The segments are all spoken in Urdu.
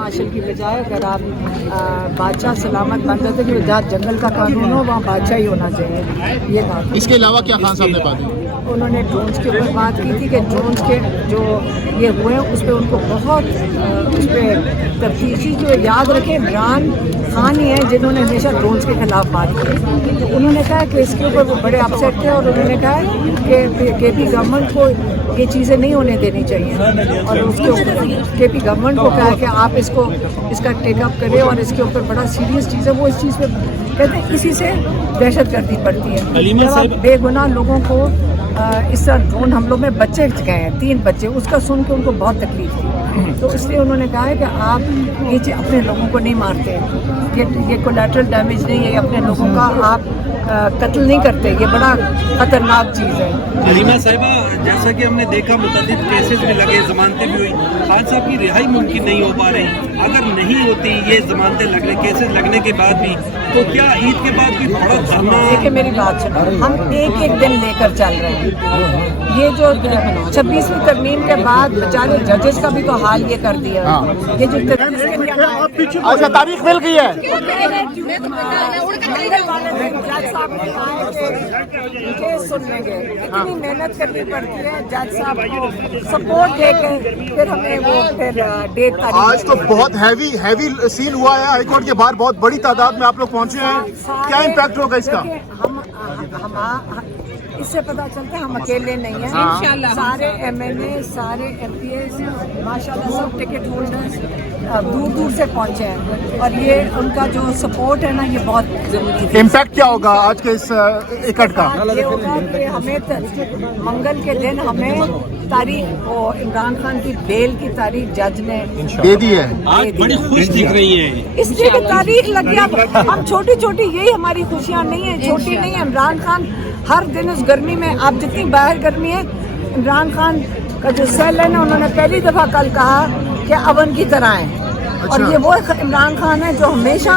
مارشل کی بجائے اگر آپ بادشاہ سلامت بن جاتے کہ جہاں جنگل کا قانون ہو وہاں بادشاہ ہی ہونا چاہیے، یہ بات۔ اس کے علاوہ کیا خان صاحب نے بات کی؟ انہوں نے ڈرونز کے اوپر بات کی تھی کہ ڈرونز کے جو یہ ہوئے ہیں اس پہ ان کو بہت اس پہ تفتیشی جو یاد رکھیں عمران خان ہی ہیں جنہوں نے ہمیشہ ڈرونز کے خلاف بات کی، تو انہوں نے کہا کہ اس کے اوپر وہ بڑے اپسیٹ تھے اور انہوں نے کہا کہ کے پی گورنمنٹ کو یہ چیزیں نہیں ہونے دینی چاہیے، اور اس کے کے پی گورنمنٹ کو کہا کہ آپ اس کا ٹیک اپ کریں اور اس کے اوپر بڑا سیریس چیز ہے، وہ اس چیز پہ کہتے ہیں اسی سے دہشت گردی پڑتی ہے، جب آپ بے گناہ لوگوں کو اس طرح ڈرون حملوں میں بچے گئے ہیں 3 بچے، اس کا سن کے ان کو بہت تکلیف ہوئی، تو اس لیے انہوں نے کہا ہے کہ آپ یہ اپنے لوگوں کو نہیں مارتے، یہ کولیٹرل ڈیمیج نہیں ہے، یہ اپنے لوگوں کا آپ قتل نہیں کرتے، یہ بڑا خطرناک چیز ہے۔ حلیمہ صاحبہ، جیسا کہ ہم نے دیکھا متعدد کیسز بھی لگے، ضمانتیں بھی ہوئی، خان صاحب کی رہائی ممکن نہیں ہو پا رہی، اگر نہیں ہوتی یہ ضمانتیں لگنے کیسز لگنے کے بعد بھی، تو کیا عید کے بعد بھی بڑا دھرنا؟ دیکھیں میری بات سنو، ہم ایک دن لے کر چل رہے ہیں، یہ جو 26ویں ترمیم کے بعد بیچارے ججز کا بھی تو حال یہ کر دیا، یہ جو اچھا تاریخ مل گئی ہے، کیس سننے گے، اتنی محنت کرنی پڑتی ہے، جج صاحب کو سپورٹ دے کے پھر ہمیں وہ پھر ڈیٹ تاریخ۔ آج تو بہت ہیوی سین ہوا ہے ہائی کورٹ کے باہر، بہت بڑی تعداد میں آپ لوگ پہنچے ہیں، کیا امپیکٹ ہوگا اس کا؟ ہم اس سے پتہ چلتا ہے ہم اکیلے نہیں ہیں، سارے ایم ایل اے، سارے ایم پی ایز ماشاءاللہ سب ٹکٹ ہولڈرز دور دور سے پہنچے ہیں، اور یہ ان کا جو سپورٹ ہے نا یہ بہت ضروری ہے۔ امپیکٹ کیا ہوگا آج کے اس اکٹ کا؟ یہ ہوگا کہ ہمیں منگل کے دن ہمیں تاریخ وہ عمران خان کی بیل کی تاریخ جج نے دے دی ہے، آج بڑی خوش دکھ رہی ہے، اس لیے کہ تاریخ لگ گیا، ہم چھوٹی یہی ہماری خوشیاں نہیں ہیں، چھوٹی نہیں ہے۔ عمران خان ہر دن اس گرمی میں، آپ جتنی باہر گرمی ہے، عمران خان کا جو سیل ہے نا انہوں نے پہلی دفعہ کل کہا کہ اون کی طرح ہیں، اور یہ وہ عمران خان ہے جو ہمیشہ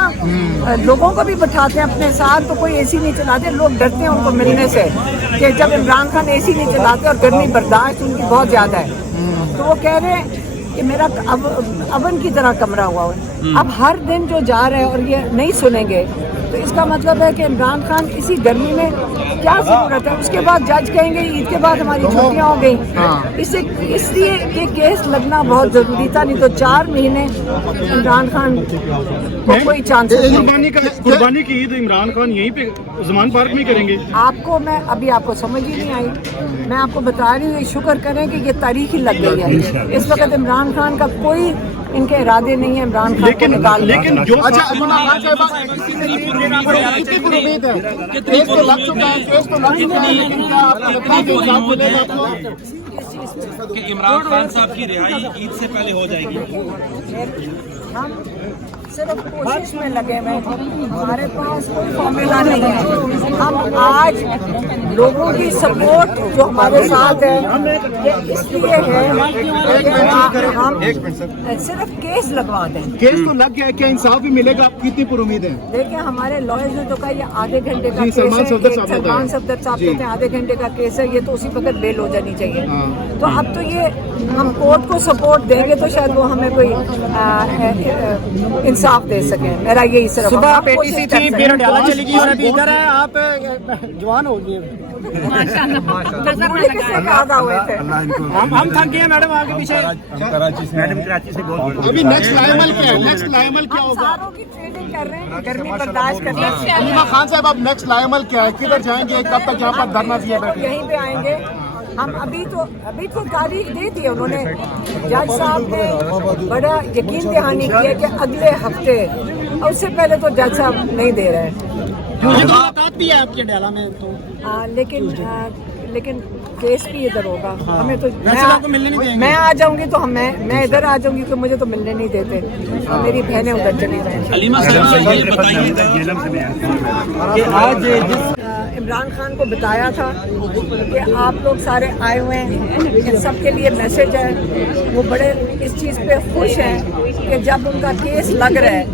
لوگوں کو بھی بٹھاتے ہیں اپنے ساتھ، تو کوئی اے سی نہیں چلاتے، لوگ ڈرتے ہیں ان کو ملنے سے کہ جب عمران خان اے سی نہیں چلاتے اور گرمی برداشت ان کی بہت زیادہ ہے، تو وہ کہہ رہے ہیں کہ میرا اون کی طرح کمرہ ہوا ہے۔ اب ہر دن جو جا رہے ہیں اور یہ نہیں سنیں گے تو اس کا مطلب ہے کہ عمران خان اسی گرمی میں کیا ضرورت ہے، اس کے بعد جج کہیں گے عید کے بعد ہماری چھٹیاں ہو گئی، اس لیے یہ کیس لگنا بہت ضروری تھا، نہیں تو 4 مہینے عمران خان کو کوئی چانس نہیں۔ قربانی کی عید عمران خان یہیں پہ زمان پارک میں کریں گے؟ آپ کو میں ابھی آپ کو سمجھ ہی نہیں آئی، میں آپ کو بتا رہی ہوں، شکر کریں کہ یہ تاریخ ہی لگ گئی ہے، اس وقت عمران خان کا کوئی ان کے ارادے نہیں ہے عمران خان کو نکالنا۔ لیکن جو اچھا علیمہ خان صاحبہ کتنی امید ہے؟ کیس تو لگ چکا ہے، کیس تو لگ چکا ہے، لیکن کیا آپ کو لگتا ہے کہ انصاف ملے گا آپ کو؟ کہ عمران خان صاحب کی رہائی عید سے پہلے ہو جائے گی؟ ہم صرف کوشش میں لگے ہوئے ہیں، ہمارے پاس کوئی فارمولا نہیں ہے، ہم آج لوگوں کی سپورٹ جو ہمارے ساتھ ہے یہ اس لیے ہے کہ ہم صرف کیس لگوا دیں۔ کیس تو لگ گیا ہے، کیا انصاف بھی ملے گا؟ آپ کتنی پر امید ہیں؟ دیکھیں ہمارے لائرز نے تو کہا یہ آدھے گھنٹے کا کیس سلمان ہے، صفدر صاحب سلمان صفدر صاحب کہتے ہیں آدھے گھنٹے کا کیس ہے، یہ تو اسی وقت بیل ہو جانی چاہیے، تو اب تو یہ ہم کورٹ کو سپورٹ دیں گے تو شاید وہ ہمیں کوئی انصاف دے سکیں، میرا یہی صرف۔ صبح آپ ATC تھی، پھر اڈیالہ چلی گئی اور ابھی ادھر ہے، آپ جوان ہو گئے۔ ہوئے تھے ہم تھک گئے ہیں میڈم، آگے پیچھے۔ ابھی نیکسٹ لائمل کیا ہے؟ نیکسٹ لائمل کیا ہوگا؟ ساروں کی ٹریننگ کر رہے ہیں، گرمی برداشت کرنا ہے۔ علیمہ خان صاحب اب نیکسٹ لائمل کیا ہے؟ کدھر جائیں گے؟ کب تک یہاں پر دھرنا دیے بیٹھے؟ یہیں پہ آئیں گے ہم، ابھی تو تاریخ دے دی انہوں نے، جج صاحب نے بڑا یقین دہانی کیا کہ اگلے ہفتے، اور اس سے پہلے تو جج صاحب نہیں دے رہے ہیں، مجھے تو ملاقات بھی ہے آپ کے اڈیالہ میں تو، لیکن کیس بھی ادھر ہوگا، ہمیں تو کو ملنے نہیں دیں گے۔ میں آ جاؤں گی تو میں ادھر آ جاؤں گی کہ مجھے تو ملنے نہیں دیتے، میری بہنیں ادھر چلی گئی۔ حلیمہ صاحبہ یہ بتائیے کہ آج جس عمران خان کو بتایا تھا کہ آپ لوگ سارے آئے ہوئے ہیں، ان سب کے لیے میسج ہے، وہ بڑے اس چیز پہ خوش ہیں کہ جب ان کا کیس لگ رہا ہے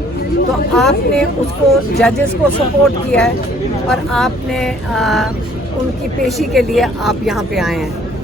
تو آپ نے اس کو ججز کو سپورٹ کیا ہے اور آپ نے ان کی پیشی کے لیے آپ یہاں پہ آئے ہیں،